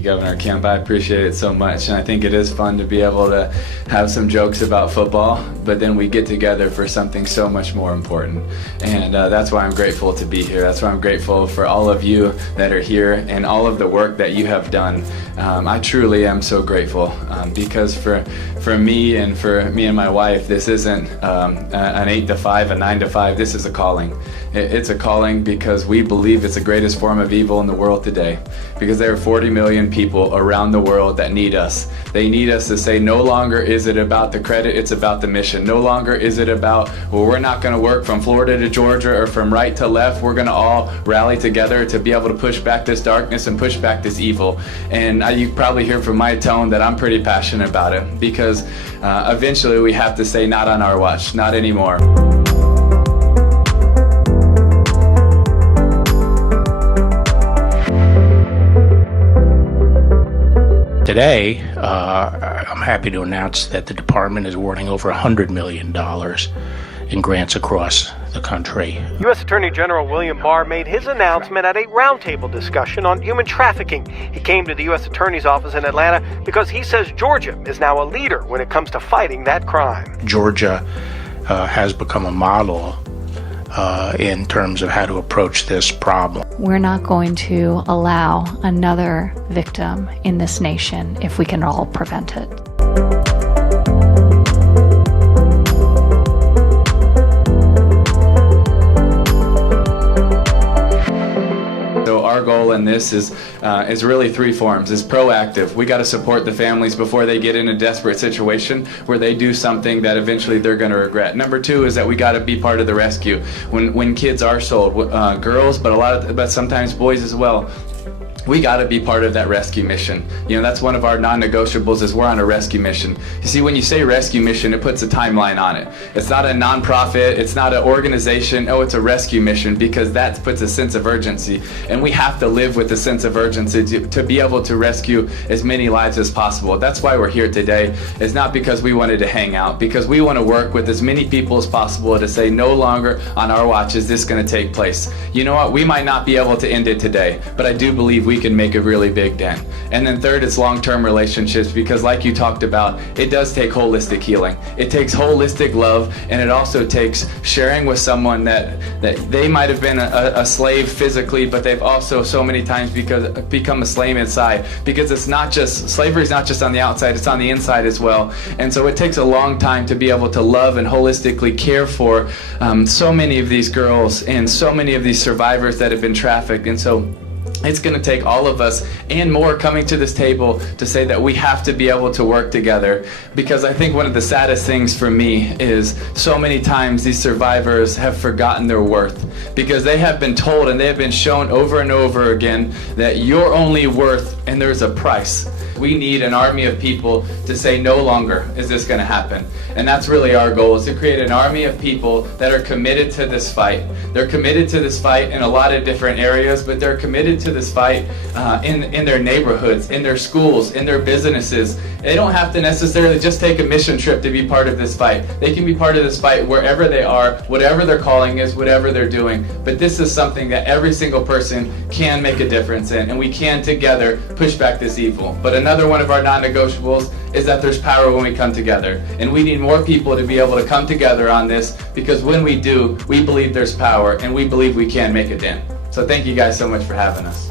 you, Governor Kemp. I appreciate it so much, and I think it is fun to be able to have some jokes about football, but then we get together for something so much more important. And that's why I'm grateful to be here. That's why I'm grateful for all of you that are here and all of the work that you have done. I truly am so grateful because for me and my wife, this isn't an 8 to 5, a 9 to 5. This is a calling. It's a calling because we believe it's the greatest form of evil in the world today, because there are 40 million people around the world that need us. They need us to say, no longer is it about the credit, it's about the mission. No longer is it about, well, we're not going to work from Florida to Georgia or from right to left. We're going to all rally together to be able to push back this darkness and push back this evil. And you probably hear from my tone that I'm pretty passionate about it, because eventually we have to say, not on our watch, not anymore. Today, I'm happy to announce that the department is awarding over $100 million in grants across the country. U.S. Attorney General William Barr made his announcement at a roundtable discussion on human trafficking. He came to the U.S. Attorney's office in Atlanta because he says Georgia is now a leader when it comes to fighting that crime. Georgia has become a model in terms of how to approach this problem. We're not going to allow another victim in this nation if we can all prevent it. So our goal in this is really three forms. It's proactive. We got to support the families before they get in a desperate situation where they do something that eventually they're going to regret. Number two is that we got to be part of the rescue. When kids are sold, girls, but sometimes boys as well, we got to be part of that rescue mission. You know, that's one of our non-negotiables, is we're on a rescue mission. You see, when you say rescue mission, it puts a timeline on it. It's not a nonprofit, it's not an organization, oh, it's a rescue mission, because that puts a sense of urgency. And we have to live with a sense of urgency to be able to rescue as many lives as possible. That's why we're here today. It's not because we wanted to hang out, because we want to work with as many people as possible to say, no longer on our watch is this going to take place. You know what, we might not be able to end it today, but I do believe we can make a really big dent. And then third, it's long-term relationships, because like you talked about, it does take holistic healing. It takes holistic love, and it also takes sharing with someone that they might have been a slave physically, but they've also so many times become a slave inside, because it's not just, slavery is not just on the outside, it's on the inside as well. And so it takes a long time to be able to love and holistically care for so many of these girls and so many of these survivors that have been trafficked. And so it's going to take all of us and more coming to this table to say that we have to be able to work together, because I think one of the saddest things for me is so many times these survivors have forgotten their worth, because they have been told and they have been shown over and over again that you're only worth and there's a price. We need an army of people to say no longer is this going to happen. And that's really our goal, is to create an army of people that are committed to this fight. They're committed to this fight in a lot of different areas, but they're committed to this fight in their neighborhoods, in their schools, in their businesses. They don't have to necessarily just take a mission trip to be part of this fight. They can be part of this fight wherever they are, whatever their calling is, whatever they're doing. But this is something that every single person can make a difference in, and we can together push back this evil. But another one of our non-negotiables is that there's power when we come together. And we need more people to be able to come together on this, because when we do, we believe there's power, and we believe we can make a dent. So thank you guys so much for having us.